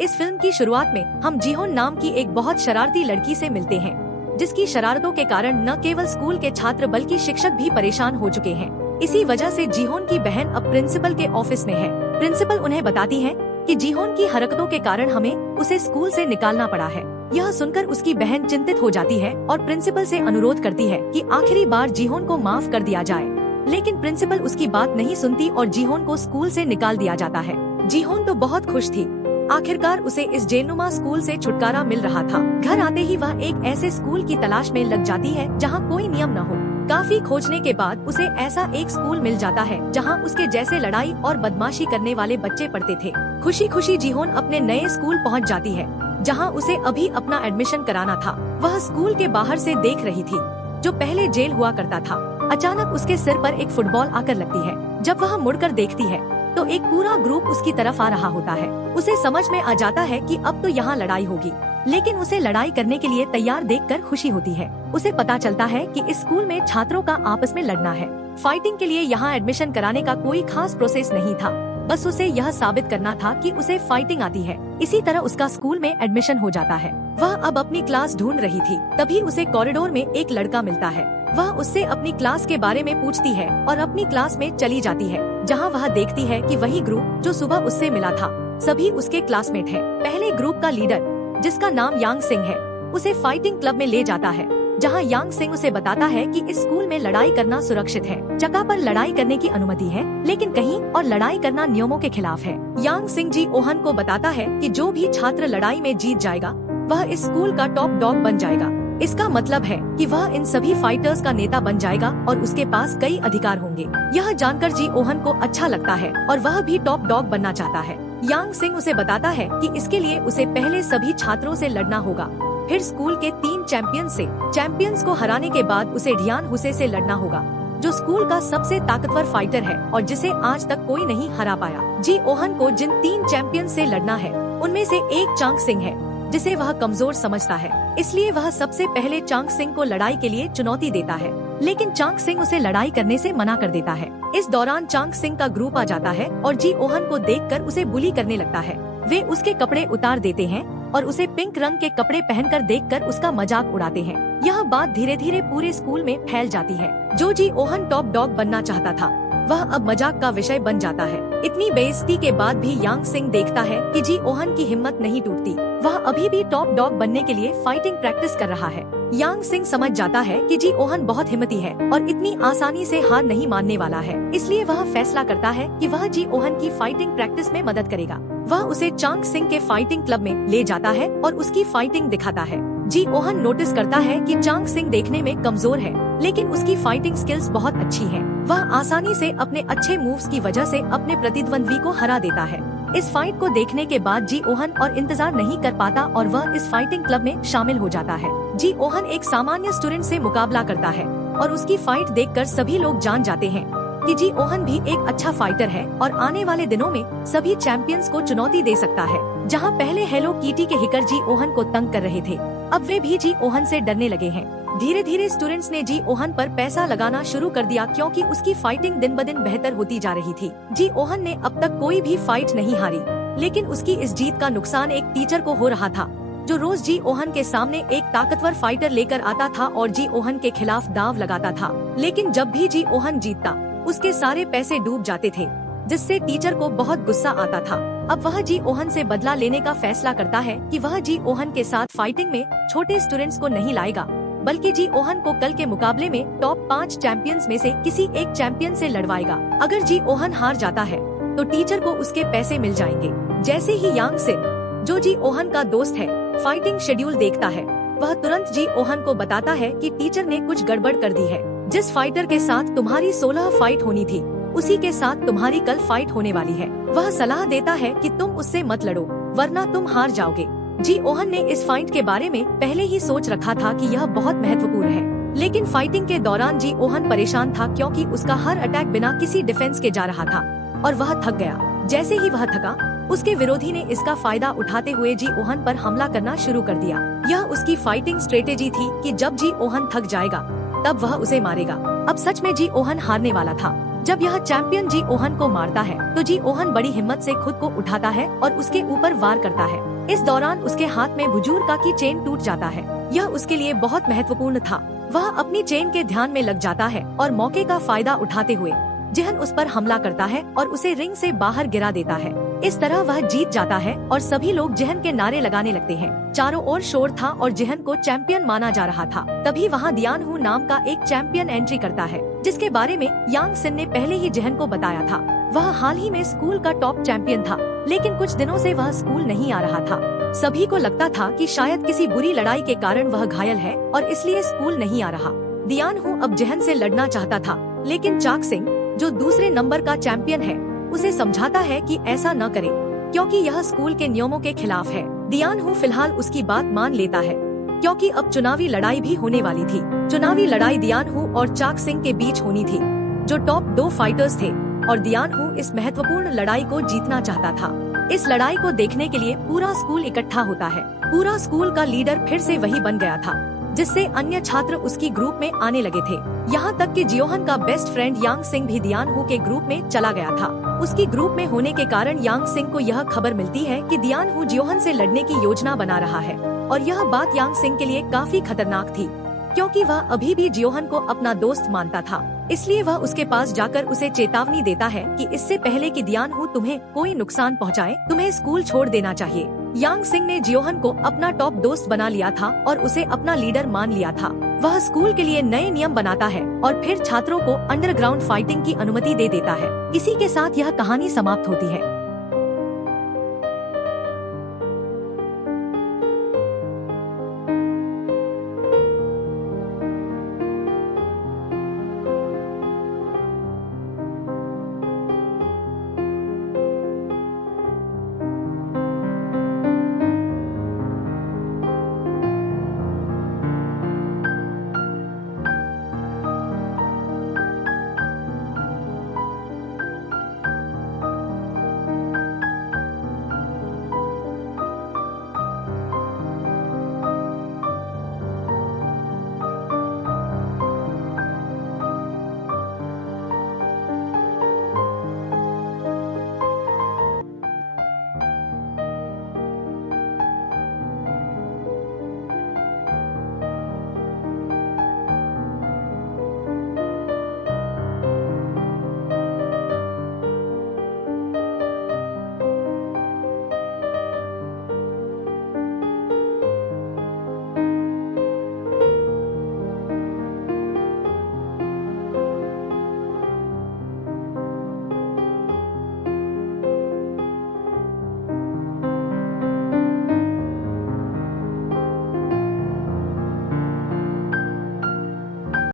इस फिल्म की शुरुआत में हम जीहोन नाम की एक बहुत शरारती लड़की से मिलते हैं, जिसकी शरारतों के कारण न केवल स्कूल के छात्र बल्कि शिक्षक भी परेशान हो चुके हैं। इसी वजह से जीहोन की बहन अब प्रिंसिपल के ऑफिस में है। प्रिंसिपल उन्हें बताती है कि जीहोन की हरकतों के कारण हमें उसे स्कूल से निकालना पड़ा है। यह सुनकर उसकी बहन चिंतित हो जाती है और प्रिंसिपल से अनुरोध करती है कि आखिरी बार जीहोन को माफ कर दिया जाए, लेकिन प्रिंसिपल उसकी बात नहीं सुनती और जीहोन को स्कूल से निकाल दिया जाता है। जीहोन तो बहुत खुश थी, आखिरकार उसे इस जेनुमा स्कूल से छुटकारा मिल रहा था। घर आते ही वह एक ऐसे स्कूल की तलाश में लग जाती है जहाँ कोई नियम न हो। काफी खोजने के बाद उसे ऐसा एक स्कूल मिल जाता है जहाँ उसके जैसे लड़ाई और बदमाशी करने वाले बच्चे पढ़ते थे। खुशी खुशी जीहोन अपने नए स्कूल पहुँच जाती है, जहाँ उसे अभी अपना एडमिशन कराना था। वह स्कूल के बाहर से देख रही थी, जो पहले जेल हुआ करता था। अचानक उसके सिर पर एक फुटबॉल आकर लगती है। जब वह मुड़कर देखती है तो एक पूरा ग्रुप उसकी तरफ आ रहा होता है। उसे समझ में आ जाता है कि अब तो यहाँ लड़ाई होगी, लेकिन उसे लड़ाई करने के लिए तैयार देखकर खुशी होती है। उसे पता चलता है कि इस स्कूल में छात्रों का आपस में लड़ना है। फाइटिंग के लिए यहाँ एडमिशन कराने का कोई खास प्रोसेस नहीं था, बस उसे यह साबित करना था कि उसे फाइटिंग आती है। इसी तरह उसका स्कूल में एडमिशन हो जाता है। वह अब अपनी क्लास ढूंढ रही थी, तभी उसे कॉरिडोर में एक लड़का मिलता है। वह उससे अपनी क्लास के बारे में पूछती है और अपनी क्लास में चली जाती है, जहां वह देखती है कि वही ग्रुप जो सुबह उससे मिला था, सभी उसके क्लासमेट हैं। पहले ग्रुप का लीडर, जिसका नाम यांग सिंह है, उसे फाइटिंग क्लब में ले जाता है, जहां यांग सिंह उसे बताता है कि इस स्कूल में लड़ाई करना सुरक्षित है। जगह पर लड़ाई करने की अनुमति है, लेकिन कहीं और लड़ाई करना नियमों के खिलाफ है। यांग सिंह जी ओहन को बताता है कि जो भी छात्र लड़ाई में जीत जाएगा, वह इस स्कूल का टॉप डॉग बन जाएगा। इसका मतलब है कि वह इन सभी फाइटर्स का नेता बन जाएगा और उसके पास कई अधिकार होंगे। यह जानकर जी ओहन को अच्छा लगता है और वह भी टॉप डॉग बनना चाहता है। यांग सिंह उसे बताता है कि इसके लिए उसे पहले सभी छात्रों से लड़ना होगा, फिर स्कूल के 3 चैंपियंस को हराने के बाद उसे ढियान हुसे से लड़ना होगा, जो स्कूल का सबसे ताकतवर फाइटर है और जिसे आज तक कोई नहीं हरा पाया। जी ओहन को जिन 3 चैंपियंस से लड़ना है, उनमें से एक चांग सिंह है, जिसे वह कमजोर समझता है। इसलिए वह सबसे पहले चांग सिंह को लड़ाई के लिए चुनौती देता है, लेकिन चांग सिंह उसे लड़ाई करने से मना कर देता है। इस दौरान चांग सिंह का ग्रुप आ जाता है और जी ओहन को देखकर उसे बुली करने लगता है। वे उसके कपड़े उतार देते हैं और उसे पिंक रंग के कपड़े पहनकर देखकर उसका मजाक उड़ाते हैं। यह बात धीरे धीरे पूरे स्कूल में फैल जाती है। जो जी ओहन टॉप डॉग बनना चाहता था, वह अब मजाक का विषय बन जाता है। इतनी बेइज्जती के बाद भी यांग सिंह देखता है कि जी ओहन की हिम्मत नहीं टूटती। वह अभी भी टॉप डॉग बनने के लिए फाइटिंग प्रैक्टिस कर रहा है। यांग सिंह समझ जाता है कि जी ओहन बहुत हिम्मती है और इतनी आसानी से हार नहीं मानने वाला है। इसलिए वह फैसला करता है कि वह जी ओहन की फाइटिंग प्रैक्टिस में मदद करेगा। वह उसे चांग सिंह के फाइटिंग क्लब में ले जाता है और उसकी फाइटिंग दिखाता है। जी ओहन नोटिस करता है कि चांग सिंह देखने में कमजोर है, लेकिन उसकी फाइटिंग स्किल्स बहुत अच्छी हैं। वह आसानी से अपने अच्छे मूव्स की वजह से अपने प्रतिद्वंद्वी को हरा देता है। इस फाइट को देखने के बाद जी ओहन और इंतजार नहीं कर पाता और वह इस फाइटिंग क्लब में शामिल हो जाता है। जी ओहन एक सामान्य स्टूडेंट से मुकाबला करता है और उसकी फाइट देखकर सभी लोग जान जाते हैं कि जी ओहन भी एक अच्छा फाइटर है और आने वाले दिनों में सभी चैंपियंस को चुनौती दे सकता है। जहां पहले हेलो कीटी के हिकर जी ओहन को तंग कर रहे थे, अब वे भी जी ओहन से डरने लगे हैं। धीरे धीरे स्टूडेंट्स ने जी ओहन पर पैसा लगाना शुरू कर दिया, क्योंकि उसकी फाइटिंग दिन ब दिन बेहतर होती जा रही थी। जी ओहन ने अब तक कोई भी फाइट नहीं हारी, लेकिन उसकी इस जीत का नुकसान एक टीचर को हो रहा था, जो रोज जी ओहन के सामने एक ताकतवर फाइटर लेकर आता था और जी ओहन के खिलाफ दाव लगाता था। लेकिन जब भी जी ओहन जीतता, उसके सारे पैसे डूब जाते थे, जिससे टीचर को बहुत गुस्सा आता था। अब वह जी ओहन से बदला लेने का फैसला करता है कि वह जी ओहन के साथ फाइटिंग में छोटे स्टूडेंट्स को नहीं लाएगा, बल्कि जी ओहन को कल के मुकाबले में टॉप 5 चैंपियंस में से किसी एक चैंपियन से लड़वाएगा। अगर जी ओहन हार जाता है तो टीचर को उसके पैसे मिल जाएंगे। जैसे ही यांग सिंह, जो जी ओहन का दोस्त है, फाइटिंग शेड्यूल देखता है, वह तुरंत जी ओहन को बताता है कि टीचर ने कुछ गड़बड़ कर दी है। जिस फाइटर के साथ तुम्हारी 16 फाइट होनी थी, उसी के साथ तुम्हारी कल फाइट होने वाली है। वह सलाह देता है कि तुम उससे मत लड़ो, वरना तुम हार जाओगे। जी ओहन ने इस फाइट के बारे में पहले ही सोच रखा था कि यह बहुत महत्वपूर्ण है, लेकिन फाइटिंग के दौरान जी ओहन परेशान था, क्योंकि उसका हर अटैक बिना किसी डिफेंस के जा रहा था और वह थक गया। जैसे ही वह थका, उसके विरोधी ने इसका फायदा उठाते हुए जी ओहन पर हमला करना शुरू कर दिया। यह उसकी फाइटिंग स्ट्रेटेजी थी कि जब जी ओहन थक जाएगा, तब वह उसे मारेगा। अब सच में जी ओहन हारने वाला था। जब यह चैंपियन जी ओहन को मारता है तो जी ओहन बड़ी हिम्मत से खुद को उठाता है और उसके ऊपर वार करता है। इस दौरान उसके हाथ में बुजुर्ग की चेन टूट जाता है। यह उसके लिए बहुत महत्वपूर्ण था। वह अपनी चेन के ध्यान में लग जाता है और मौके का फायदा उठाते हुए जिहन उस पर हमला करता है और उसे रिंग से बाहर गिरा देता है। इस तरह वह जीत जाता है और सभी लोग जिहन के नारे लगाने लगते हैं। चारों ओर शोर था और जिहन को चैंपियन माना जा रहा था। तभी वहाँ दियान हू नाम का एक चैंपियन एंट्री करता है, जिसके बारे में यांग सिन ने पहले ही जिहन को बताया था। वह हाल ही में स्कूल का टॉप चैंपियन था, लेकिन कुछ दिनों से वह स्कूल नहीं आ रहा था। सभी को लगता था कि शायद किसी बुरी लड़ाई के कारण वह घायल है और इसलिए स्कूल नहीं आ रहा। दियान हू अब जिहन से लड़ना चाहता था, लेकिन चाक सिंह जो दूसरे नंबर का चैंपियन है उसे समझाता है कि ऐसा न करे, क्योंकि यह स्कूल के नियमों के खिलाफ है। दियान हू फिलहाल उसकी बात मान लेता है, क्योंकि अब चुनावी लड़ाई भी होने वाली थी। चुनावी लड़ाई दियान हू और चाक सिंह के बीच होनी थी, जो टॉप 2 फाइटर्स थे, और दियान हू इस महत्वपूर्ण लड़ाई को जीतना चाहता था। इस लड़ाई को देखने के लिए पूरा स्कूल इकट्ठा होता है। पूरा स्कूल का लीडर फिर से वही बन गया था, जिससे अन्य छात्र उसकी ग्रुप में आने लगे थे। यहाँ तक कि जियोहन का बेस्ट फ्रेंड यांग सिंह भी दियान हू के ग्रुप में चला गया था। उसकी ग्रुप में होने के कारण यांग सिंह को यह खबर मिलती है कि दियान हू जियोहन से लड़ने की योजना बना रहा है, और यह बात यांग सिंह के लिए काफी खतरनाक थी, क्योंकि वह अभी भी जियोहन को अपना दोस्त मानता था। इसलिए वह उसके पास जाकर उसे चेतावनी देता है कि इससे पहले कि दियान हू तुम्हें कोई नुकसान पहुंचाए, तुम्हें स्कूल छोड़ देना चाहिए। यांग सिंह ने जियोहन को अपना टॉप दोस्त बना लिया था और उसे अपना लीडर मान लिया था। वह स्कूल के लिए नए नियम बनाता है और फिर छात्रों को अंडरग्राउंड फाइटिंग की अनुमति दे देता है। इसी के साथ यह कहानी समाप्त होती है।